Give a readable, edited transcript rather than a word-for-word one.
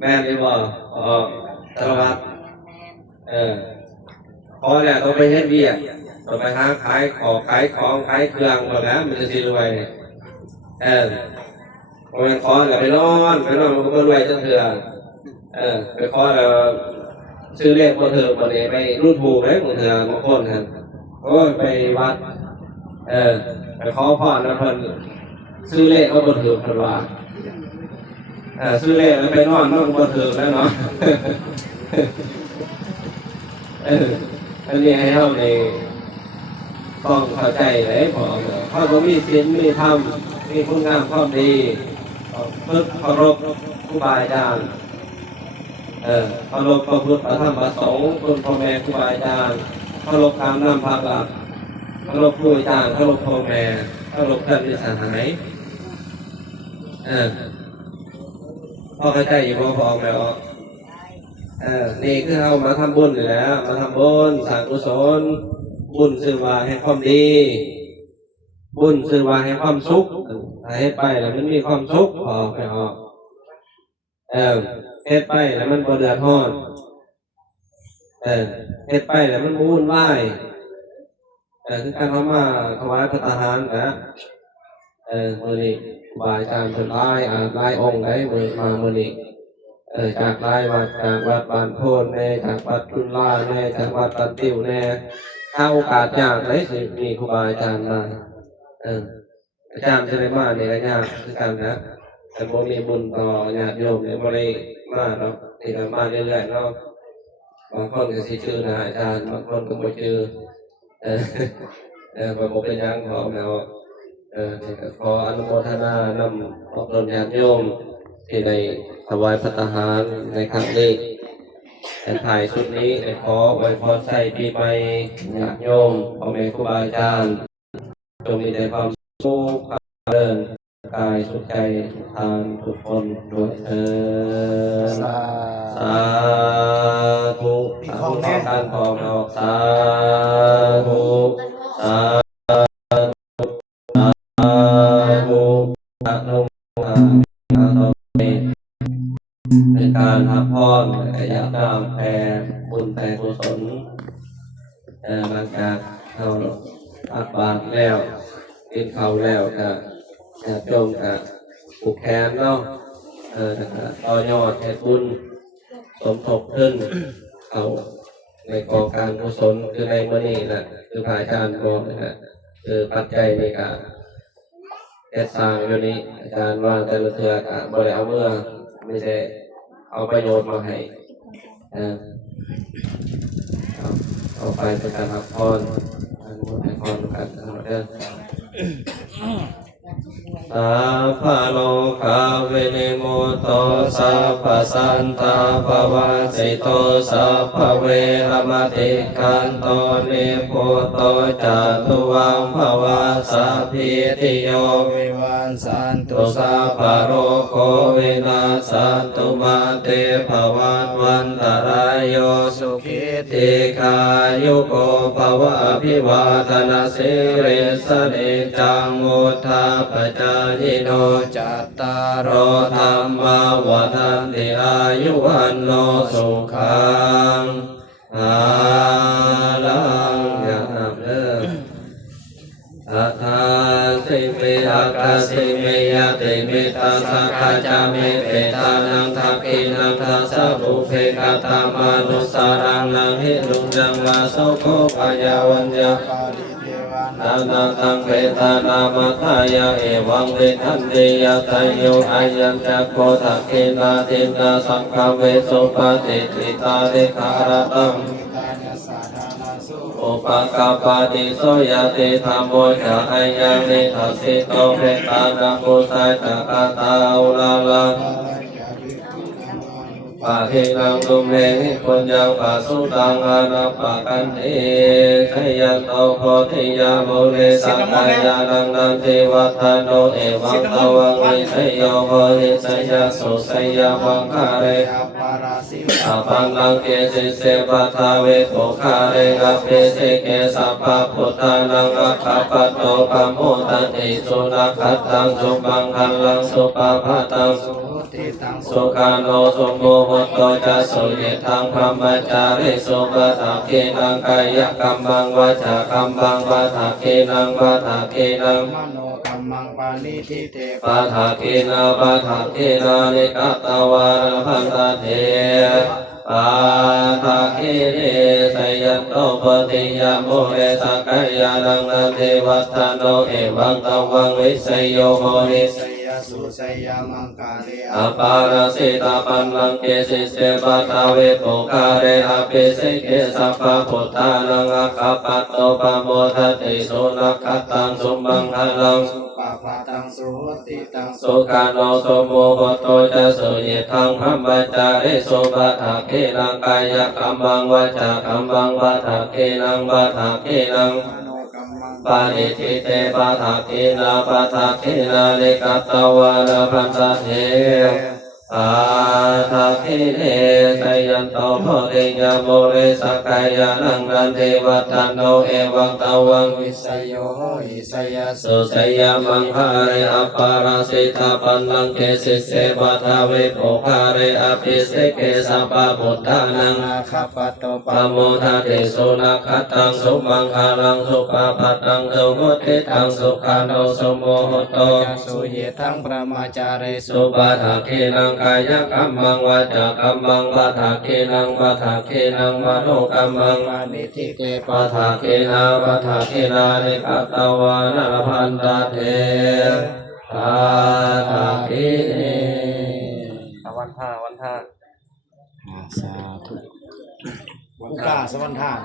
แม่นี่บ่สารวัตรพอเนี่ยต้องไปเฮ็ดเวียกต้องไปหาขายของขายเครื่องหมดแล้วมันจะสิรวยพอมันขอแล้วไปนอนมันก็รวยจังเถื่อไปขอแล้วซื้อเลขบ่ถือบ่ได้ไปรูดถูกได้บ่เถื่อบางคนครับโอ้ยไปวัดไปขอพรแล้วเพิ่นซื้อเลขก็บ่ถือเพิ่นว่าซื้อเลขแล้วไปนอนมันก็บ่ถือแล้วเนาะอันนี้ให้เราในต้องเข้าใจเลยพอเขาต้องมีศีลมีธรรมมีคุณงามความดีฝึกเคารพครูบาอาจารย์เคารพพระพุทธพระธรรมพระสงฆ์คุณพ่อแม่ครูบาอาจารย์เคารพคำนำพระหลักเคารพครูอาจารย์เคารพพ่อแม่เคารพท่านมิตรสหายพอเข้าใจอยู่พอออกแล้วนี่คือเรามาทำบุญอยู่แล้วมาทำบุญสร้างกุศลบุญสื่อว่าให้ความดีบุญสื่อว่าให้ความสุขให้ไปแล้วมันมีความสุขพอไปออกเฮ็ดไปแล้วมันบ่เดือดร้อนเฮ็ดไปแล้วมันวุ่นวายคือการทำมาถวายพระทหารนะมื้อนี้ครูบาอาจารย์เพิ่นหลายองค์ได้มามื้อนี้จากหลายวัดจากวัดบ้านโพนแน่จากวัดทุนล่าแน่จากวัดตันติวแน่ถ้าโอกาสยากเลยสิมีครูบาอาจารย์มาอาจารย์จะได้มาในระยะคือกันนะแต่บ่มีบุญต่อญาติโยมเนี่ยบ่ได้มาเนาะที่เรามาเรื่อยๆเนาะบางคนก็สิชื่อนะอาจารย์บางคนก็บ่ชื่อบ่เป็นหยังขอแล้วขออนุโมทนานำของตนญาติโยมที่ได้ถวายพระทหารในครั้งนี้แต่ถ่ายชุดนี้ขอไว้พรใส่ปีใหม่ญาติโยมพ่อแม่ครูบาอาจารย์จงมีแต่ความสุขความเจริญกายสุขใจทุกทางทุกคนด้วยเถิดสาธุสาธุขอการพองออกสาธุสาธุอนุโมทนาในการทำพรและอยากนำแผ่บุญแผ่กุศลหลังจากเราอัดบาตรแล้วกินข้าวแล้วก็จงผูกแขนเนาะต่อยอดให้บุญสมทบขึ้นเอาในกองการกุศลคือในมื้อนี้แหละคือพระอาจารย์บอกนะคือปัจจัยในการเฮ็ดสร้างอยู่นี้อาจารย์ว่าแต่ละเทื่อก็บ่ได้เอาเมื่อไม่ใช่เอาประโยชน์มาให้เอาไปเป็นการพักผ่อนการบุญให้พรกันทั้งหมดเด้อสัพพะโลกาวินิโมโตสัพพะสันตาภวัสิโตสัพพะเวรมติขันโตนิโพโตจาตุวังภวะสัพพิติโยวิวันสันตุสัพพะโรโควินาสันตุมาเตภวันวันตรายโยสุขิติกายุโกภวะอภิวาทนาสิริสเนจังมุทธาปจายิโนจัตตารโอธรรมาวทันติอายุวันโนสุขังอาลังยะนับเด้อสัทธาสิมิทักขสิมิยติมิทัสสะขจามิเปตานังทักขินังทัสสะบุเพกตามานุสารังนังหิรุจังวาโสโคปยาวัญญานานาทังเปตานามัทายาเอวังเวทันติยาตายโยอายัญจักโคทักขินาทินาสังฆเวสุปฏิทิตาเดคารตังอุปกาปาติโสยติธรรมโมจะอายังนิทัสสิโตเปตานังกุสัยจักตาอุลาลังปะทินังตุเมหิปุญญังปัสสุตังอานาปะกันติขยันโตโพธิยามุเรสังขายานังนันติวัฏโนเอวังตวังวิเศโยโหหิสยาสุสยาวังคาเรสัพพังลังเกสิเสปัทาเวโกคาเรกัปเปสิเกสัพพะพุทธานังอัคคปัตโตปัมโมตันติสุนัขตังสุปังคันลังสุปาภะตังสุติ ทิตัง สุขาโนสุโมโหโตจะสุเยทังพรหมจาริสุปะทักขินังกายกัมมังวาจากัมมังปะทักขินังปะทักขินัง มโนกัมมังปานิทิเต ปะทักขินาปะทักขินานิกัตตวารพันตเถปะทักขิเนสยันโตปฏิยาโมเรสักยานังนาเทวัตโนเอวังตวังวิสยโยโหนิ สยสุสยามังกาเล อปาราสิตาปันลังเกสิเสปะทาเวปุคาเรอภิสิเกสัพพะพุทธานังอัคคปัตโตปะโมทัติสุนัขตังสุมังคลัง สุปปาตังสุติตัง สุขาโนสุโมโหโตจะสุเยทังพรหมจาริสุปะทักขินังกายกัมมังวาจากัมมังปะทักขินังปะทักขินัง มโนกัมมัง ปาริทิเตปะทักขินาปะทักขินานิกัตตวารพันตเถปะทักขิเนสยันโตโพธิยาโมเรสักกายานังรันเทวัตโนเอวังตวัง วิสยโยโหอิสยสุ สุสยามังคาเรอปาราสิตาปันลังเกสิเสปะทาเวโภคาเรอภิสิเกสัพพะพุทธานัง อาคาปัตโต ปะโมทัติสุนัขตังสุมังคารังสุปปะตังสุมุติตังสุขาโนสุโมโหโต สุเยทังพระมาจาริสุ สุปะทักขินังกายกัมมังวาจากัมมังปะทักขินังปะทักขินังมโนกัมมัง ปานิทิเต ปะทักขินาปะทักขินานิกัตตวานพันตเถปะทักขิเนวันท่า สาธุอุกาสวรรค์ทาน